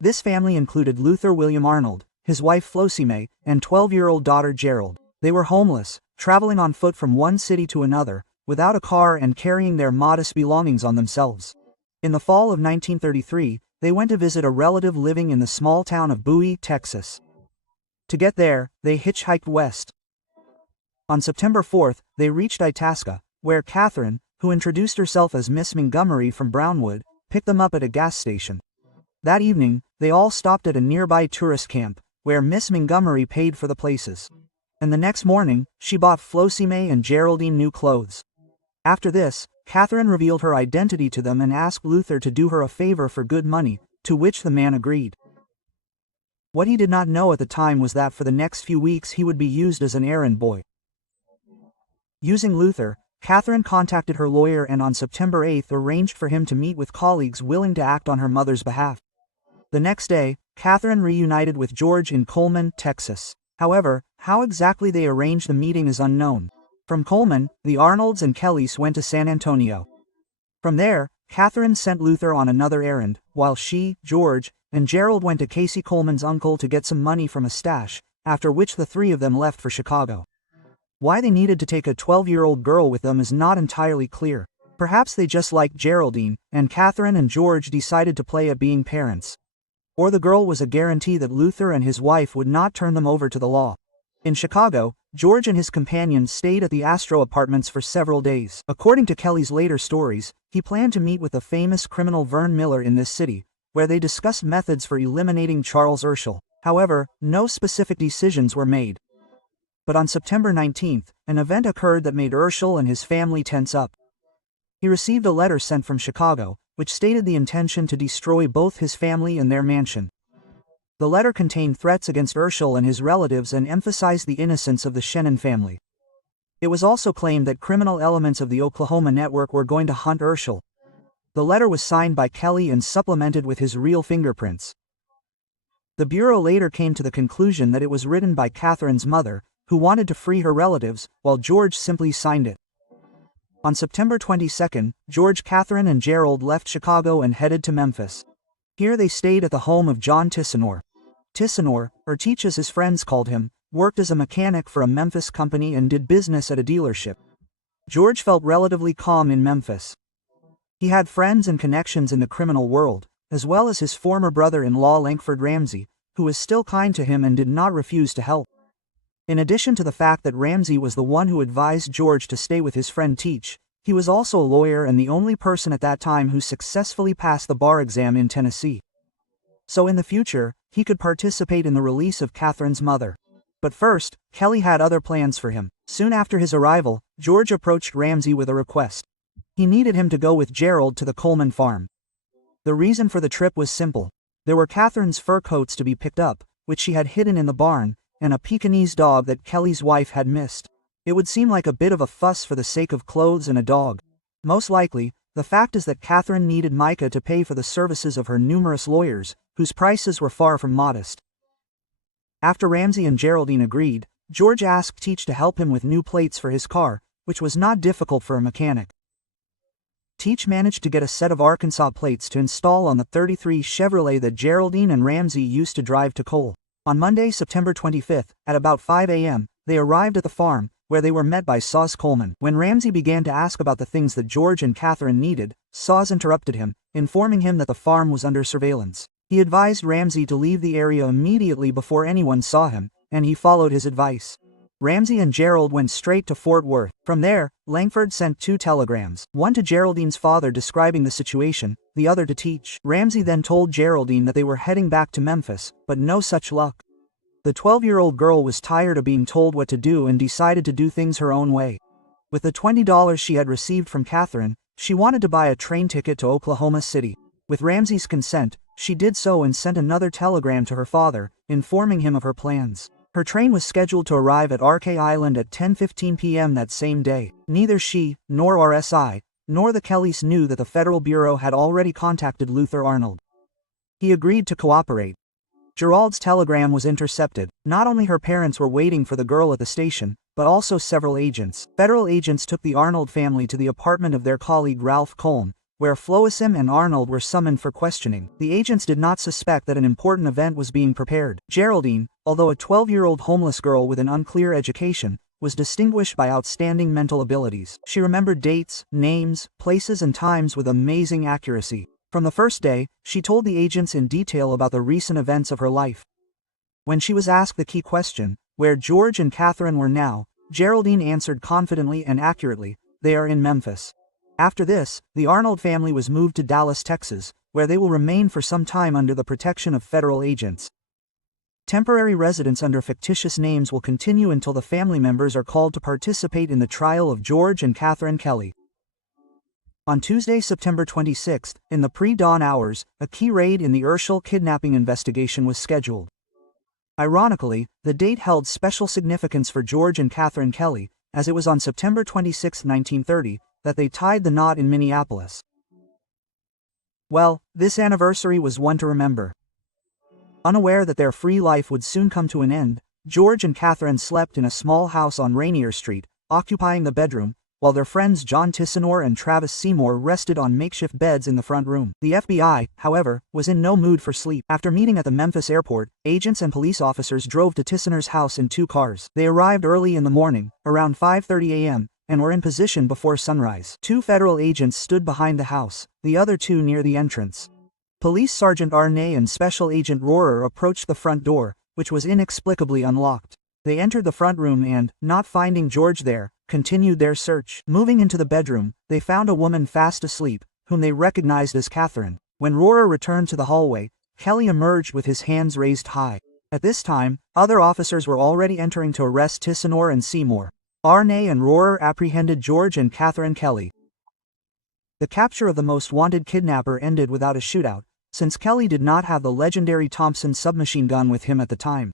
This family included Luther William Arnold, his wife Flosie May, and 12-year-old daughter Gerald. They were homeless, traveling on foot from one city to another, without a car and carrying their modest belongings on themselves. In the fall of 1933, they went to visit a relative living in the small town of Bowie, Texas. To get there, they hitchhiked west. On September 4th, they reached Itasca, where Catherine, who introduced herself as Miss Montgomery from Brownwood, picked them up at a gas station. That evening, they all stopped at a nearby tourist camp, where Miss Montgomery paid for the places. And the next morning, she bought Flossie and Geraldine new clothes. After this, Catherine revealed her identity to them and asked Luther to do her a favor for good money, to which the man agreed. What he did not know at the time was that for the next few weeks he would be used as an errand boy. Using Luther, Catherine contacted her lawyer and on September 8th arranged for him to meet with colleagues willing to act on her mother's behalf. The next day, Catherine reunited with George in Coleman, Texas. However, how exactly they arranged the meeting is unknown. From Coleman, the Arnolds and Kellys went to San Antonio. From there, Catherine sent Luther on another errand, while she, George, and Gerald went to Casey Coleman's uncle to get some money from a stash, after which the three of them left for Chicago. Why they needed to take a 12-year-old girl with them is not entirely clear. Perhaps they just liked Geraldine, and Catherine and George decided to play at being parents. Or the girl was a guarantee that Luther and his wife would not turn them over to the law. In Chicago, George and his companions stayed at the Astro Apartments for several days. According to Kelly's later stories, he planned to meet with the famous criminal Vern Miller in this city, where they discussed methods for eliminating Charles Urschel. However, no specific decisions were made. But on September 19th, an event occurred that made Urschel and his family tense up. He received a letter sent from Chicago, which stated the intention to destroy both his family and their mansion. The letter contained threats against Urschel and his relatives and emphasized the innocence of the Shannon family. It was also claimed that criminal elements of the Oklahoma network were going to hunt Urschel. The letter was signed by Kelly and supplemented with his real fingerprints. The Bureau later came to the conclusion that it was written by Catherine's mother, who wanted to free her relatives, while George simply signed it. On September 22, George, Catherine, and Gerald left Chicago and headed to Memphis. Here they stayed at the home of John Tissanor. Tissanor, or Teach as his friends called him, worked as a mechanic for a Memphis company and did business at a dealership. George felt relatively calm in Memphis. He had friends and connections in the criminal world, as well as his former brother-in-law Langford Ramsey, who was still kind to him and did not refuse to help. In addition to the fact that Ramsey was the one who advised George to stay with his friend Teach, he was also a lawyer and the only person at that time who successfully passed the bar exam in Tennessee. So in the future, he could participate in the release of Catherine's mother. But first, Kelly had other plans for him. Soon after his arrival, George approached Ramsey with a request. He needed him to go with Gerald to the Coleman farm. The reason for the trip was simple. There were Catherine's fur coats to be picked up, which she had hidden in the barn, and a Pekingese dog that Kelly's wife had missed. It would seem like a bit of a fuss for the sake of clothes and a dog. Most likely, the fact is that Catherine needed Micah to pay for the services of her numerous lawyers, whose prices were far from modest. After Ramsey and Geraldine agreed, George asked Teach to help him with new plates for his car, which was not difficult for a mechanic. Teach managed to get a set of Arkansas plates to install on the '33 Chevrolet that Geraldine and Ramsey used to drive to Cole. On Monday, September 25th, at about 5 a.m., they arrived at the farm, where they were met by Saws Coleman. When Ramsey began to ask about the things that George and Catherine needed, Saws interrupted him, informing him that the farm was under surveillance. He advised Ramsey to leave the area immediately before anyone saw him, and he followed his advice. Ramsey and Gerald went straight to Fort Worth. From there, Langford sent 2 telegrams, one to Geraldine's father describing the situation, the other to Teach. Ramsey then told Geraldine that they were heading back to Memphis, but no such luck. The 12-year-old girl was tired of being told what to do and decided to do things her own way. With the $20 she had received from Catherine, she wanted to buy a train ticket to Oklahoma City. With Ramsey's consent, she did so and sent another telegram to her father, informing him of her plans. Her train was scheduled to arrive at RK Island at 10:15 p.m. that same day. Neither she, nor RSI, nor the Kellys knew that the Federal Bureau had already contacted Luther Arnold. He agreed to cooperate. Gerald's telegram was intercepted. Not only her parents were waiting for the girl at the station, but also several agents. Federal agents took the Arnold family to the apartment of their colleague Ralph Colm, where Floesim and Arnold were summoned for questioning. The agents did not suspect that an important event was being prepared. Geraldine, although a 12-year-old homeless girl with an unclear education, was distinguished by outstanding mental abilities. She remembered dates, names, places and times with amazing accuracy. From the first day, she told the agents in detail about the recent events of her life. When she was asked the key question, where George and Catherine were now, Geraldine answered confidently and accurately, "They are in Memphis." After this, the Arnold family was moved to Dallas, Texas, where they will remain for some time under the protection of federal agents. Temporary residence under fictitious names will continue until the family members are called to participate in the trial of George and Catherine Kelly. On Tuesday, September 26, in the pre-dawn hours, a key raid in the Urschel kidnapping investigation was scheduled. Ironically, the date held special significance for George and Catherine Kelly, as it was on September 26, 1930, that they tied the knot in Minneapolis. Well, this anniversary was one to remember. Unaware that their free life would soon come to an end, George and Catherine slept in a small house on Rainier Street, occupying the bedroom, while their friends John Tissanor and Travis Seymour rested on makeshift beds in the front room. The FBI, however, was in no mood for sleep. After meeting at the Memphis airport, agents and police officers drove to Tissanor's house in 2 cars. They arrived early in the morning, around 5:30 a.m., and were in position before sunrise. 2 federal agents stood behind the house, the other 2 near the entrance. Police Sergeant Arnay and Special Agent Rohrer approached the front door, which was inexplicably unlocked. They entered the front room and, not finding George there, continued their search. Moving into the bedroom, they found a woman fast asleep, whom they recognized as Catherine. When Rohrer returned to the hallway, Kelly emerged with his hands raised high. At this time, other officers were already entering to arrest Tissanor and Seymour. Arnay and Rohrer apprehended George and Catherine Kelly. The capture of the most wanted kidnapper ended without a shootout, since Kelly did not have the legendary Thompson submachine gun with him at the time.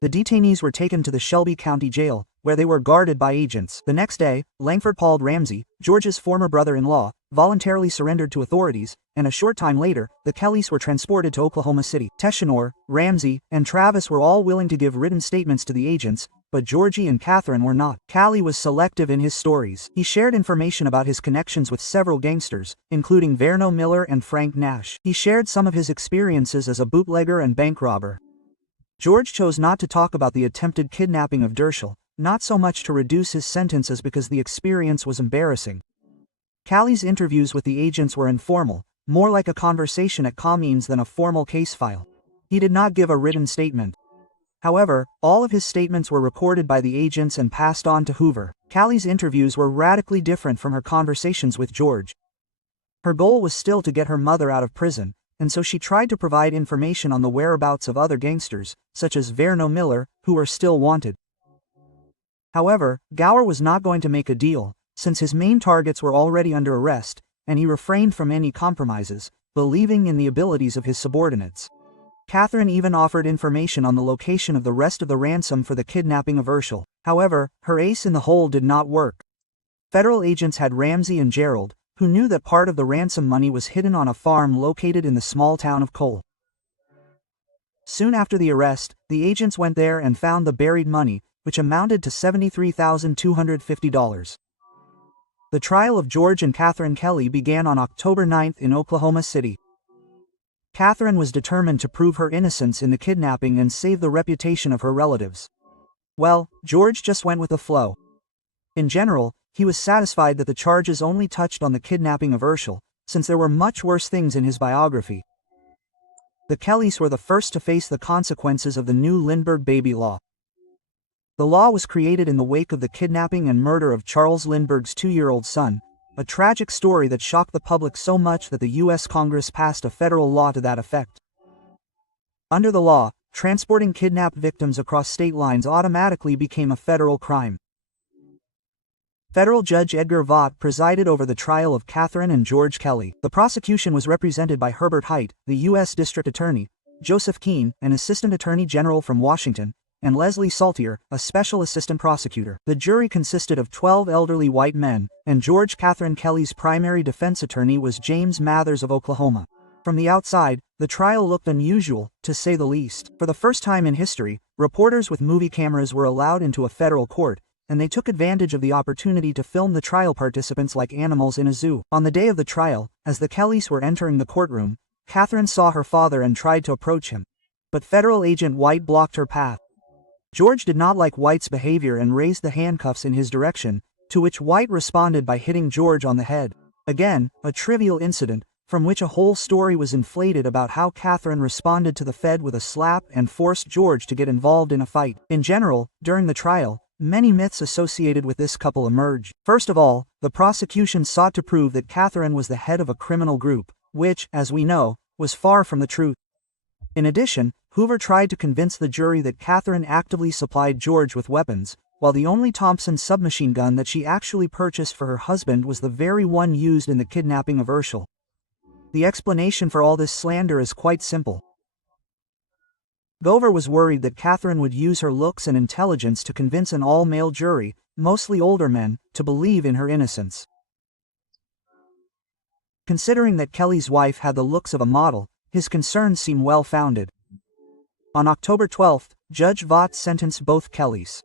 The detainees were taken to the Shelby County Jail, where they were guarded by agents. The next day, Langford Paul Ramsey, George's former brother-in-law, voluntarily surrendered to authorities, and a short time later, the Kellys were transported to Oklahoma City. Tissanor, Ramsey, and Travis were all willing to give written statements to the agents, but Georgie and Catherine were not. Kelly was selective in his stories. He shared information about his connections with several gangsters, including Verno Miller and Frank Nash. He shared some of his experiences as a bootlegger and bank robber. George chose not to talk about the attempted kidnapping of Urschel, not so much to reduce his sentence as because the experience was embarrassing. Kelly's interviews with the agents were informal, more like a conversation at Comines than a formal case file. He did not give a written statement. However, all of his statements were recorded by the agents and passed on to Hoover. Kelly's interviews were radically different from her conversations with George. Her goal was still to get her mother out of prison, and so she tried to provide information on the whereabouts of other gangsters, such as Verno Miller, who were still wanted. However, Gower was not going to make a deal, since his main targets were already under arrest, and he refrained from any compromises, believing in the abilities of his subordinates. Catherine even offered information on the location of the rest of the ransom for the kidnapping of Urschel. However, her ace in the hole did not work. Federal agents had Ramsey and Gerald, who knew that part of the ransom money was hidden on a farm located in the small town of Cole. Soon after the arrest, the agents went there and found the buried money, which amounted to $73,250. The trial of George and Catherine Kelly began on October 9 in Oklahoma City. Catherine was determined to prove her innocence in the kidnapping and save the reputation of her relatives. Well, George just went with the flow. In general, he was satisfied that the charges only touched on the kidnapping of Urschel, since there were much worse things in his biography. The Kellys were the first to face the consequences of the new Lindbergh baby law. The law was created in the wake of the kidnapping and murder of Charles Lindbergh's 2-year-old son, a tragic story that shocked the public so much that the U.S. Congress passed a federal law to that effect. Under the law, transporting kidnapped victims across state lines automatically became a federal crime. Federal Judge Edgar Vaught presided over the trial of Catherine and George Kelly. The prosecution was represented by Herbert Haight, the U.S. District Attorney, Joseph Keene, an Assistant Attorney General from Washington, and Leslie Saltier, a Special Assistant Prosecutor. The jury consisted of 12 elderly white men, and George Catherine Kelly's primary defense attorney was James Mathers of Oklahoma. From the outside, the trial looked unusual, to say the least. For the first time in history, reporters with movie cameras were allowed into a federal court, and they took advantage of the opportunity to film the trial participants like animals in a zoo. On the day of the trial, as the Kellys were entering the courtroom, Catherine saw her father and tried to approach him. But Federal Agent White blocked her path. George did not like White's behavior and raised the handcuffs in his direction, to which White responded by hitting George on the head. Again, a trivial incident, from which a whole story was inflated about how Catherine responded to the Fed with a slap and forced George to get involved in a fight. In general, during the trial, many myths associated with this couple emerged. First of all, the prosecution sought to prove that Catherine was the head of a criminal group, which, as we know, was far from the truth. In addition, Hoover tried to convince the jury that Catherine actively supplied George with weapons, while the only Thompson submachine gun that she actually purchased for her husband was the very one used in the kidnapping of Urschel. The explanation for all this slander is quite simple. Hoover was worried that Catherine would use her looks and intelligence to convince an all-male jury, mostly older men, to believe in her innocence. Considering that Kelly's wife had the looks of a model, his concerns seem well-founded. On October 12, Judge Vaught sentenced both Kellys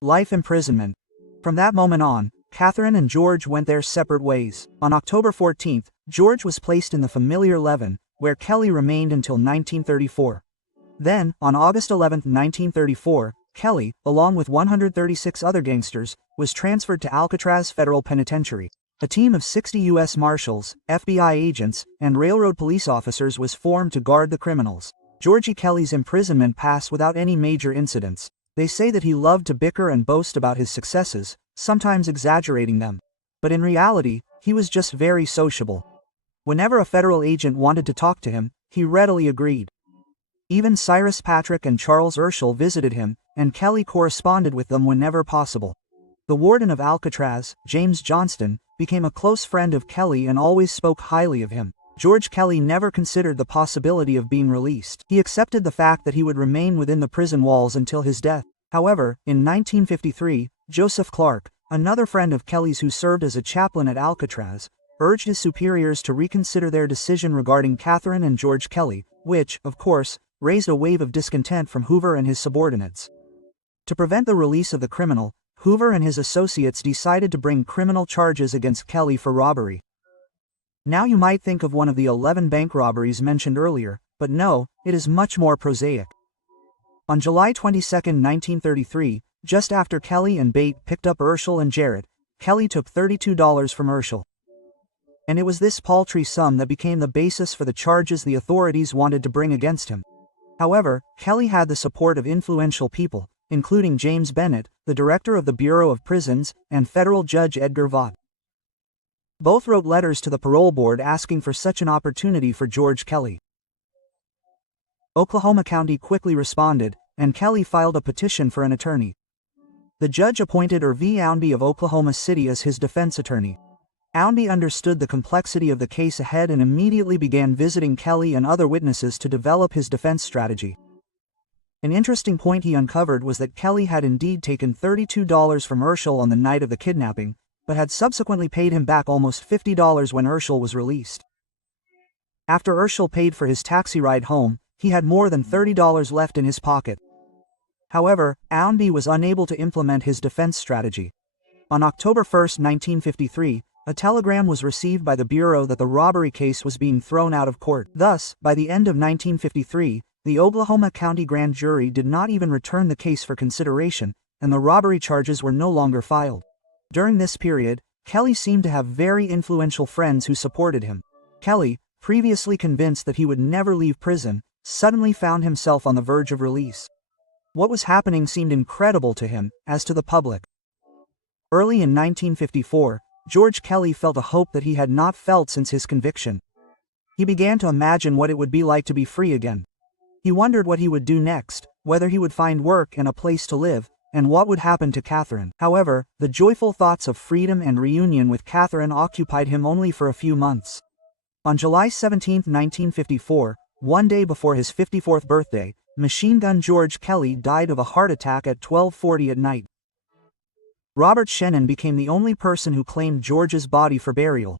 life imprisonment. From that moment on, Catherine and George went their separate ways. On October 14, George was placed in the familiar Levin, where Kelly remained until 1934. Then, on August 11, 1934, Kelly, along with 136 other gangsters, was transferred to Alcatraz Federal Penitentiary. A team of 60 U.S. Marshals, FBI agents, and railroad police officers was formed to guard the criminals. Georgie Kelly's imprisonment passed without any major incidents. They say that he loved to bicker and boast about his successes, sometimes exaggerating them. But in reality, he was just very sociable. Whenever a federal agent wanted to talk to him, he readily agreed. Even Cyrus Patrick and Charles Urschel visited him, and Kelly corresponded with them whenever possible. The warden of Alcatraz, James Johnston, became a close friend of Kelly and always spoke highly of him. George Kelly never considered the possibility of being released. He accepted the fact that he would remain within the prison walls until his death. However, in 1953, Joseph Clark, another friend of Kelly's who served as a chaplain at Alcatraz, urged his superiors to reconsider their decision regarding Catherine and George Kelly, which, of course, raised a wave of discontent from Hoover and his subordinates. To prevent the release of the criminal, Hoover and his associates decided to bring criminal charges against Kelly for robbery. Now you might think of one of the 11 bank robberies mentioned earlier, but no, it is much more prosaic. On July 22, 1933, just after Kelly and Bate picked up Urschel and Jarrett, Kelly took $32 from Urschel. And it was this paltry sum that became the basis for the charges the authorities wanted to bring against him. However, Kelly had the support of influential people, including James Bennett, the director of the Bureau of Prisons, and federal judge Edgar Vaught. Both wrote letters to the parole board asking for such an opportunity for George Kelly. Oklahoma County quickly responded, and Kelly filed a petition for an attorney. The judge appointed Irv Ownby of Oklahoma City as his defense attorney. Ownby understood the complexity of the case ahead and immediately began visiting Kelly and other witnesses to develop his defense strategy. An interesting point he uncovered was that Kelly had indeed taken $32 from Urschel on the night of the kidnapping, but had subsequently paid him back almost $50 when Urschel was released. After Urschel paid for his taxi ride home, he had more than $30 left in his pocket. However, Ownby was unable to implement his defense strategy. On October 1, 1953, a telegram was received by the Bureau that the robbery case was being thrown out of court. Thus, by the end of 1953, the Oklahoma County Grand Jury did not even return the case for consideration, and the robbery charges were no longer filed. During this period, Kelly seemed to have very influential friends who supported him. Kelly, previously convinced that he would never leave prison, suddenly found himself on the verge of release. What was happening seemed incredible to him, as to the public. Early in 1954, George Kelly felt a hope that he had not felt since his conviction. He began to imagine what it would be like to be free again. He wondered what he would do next, whether he would find work and a place to live, and what would happen to Catherine. However, the joyful thoughts of freedom and reunion with Catherine occupied him only for a few months. On July 17, 1954, one day before his 54th birthday, Machine Gun George Kelly died of a heart attack at 12:40 at night. Robert Shannon became the only person who claimed George's body for burial.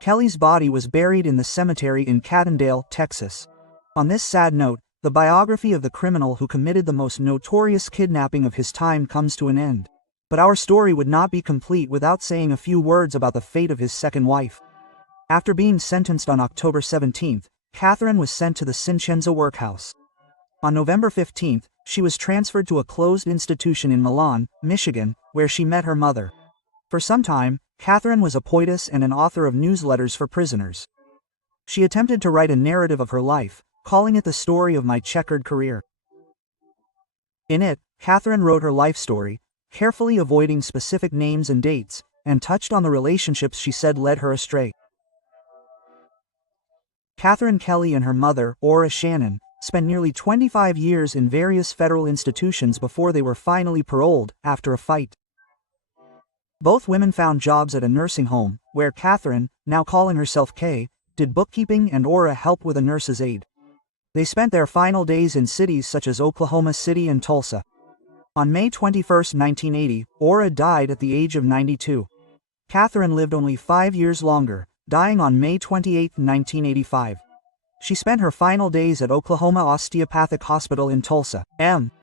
Kelly's body was buried in the cemetery in Cattondale, Texas. On this sad note, the biography of the criminal who committed the most notorious kidnapping of his time comes to an end. But our story would not be complete without saying a few words about the fate of his second wife. After being sentenced on October 17, Catherine was sent to the Cincenza workhouse. On November 15, she was transferred to a closed institution in Milan, Michigan, where she met her mother. For some time, Catherine was a poetess and an author of newsletters for prisoners. She attempted to write a narrative of her life, calling it the story of my checkered career. In it, Catherine wrote her life story, carefully avoiding specific names and dates, and touched on the relationships she said led her astray. Catherine Kelly and her mother, Ora Shannon, spent nearly 25 years in various federal institutions before they were finally paroled, after a fight. Both women found jobs at a nursing home, where Catherine, now calling herself Kay, did bookkeeping and Ora helped with a nurse's aide. They spent their final days in cities such as Oklahoma City and Tulsa. On May 21, 1980, Ora died at the age of 92. Catherine lived only 5 years longer, dying on May 28, 1985. She spent her final days at Oklahoma Osteopathic Hospital in Tulsa.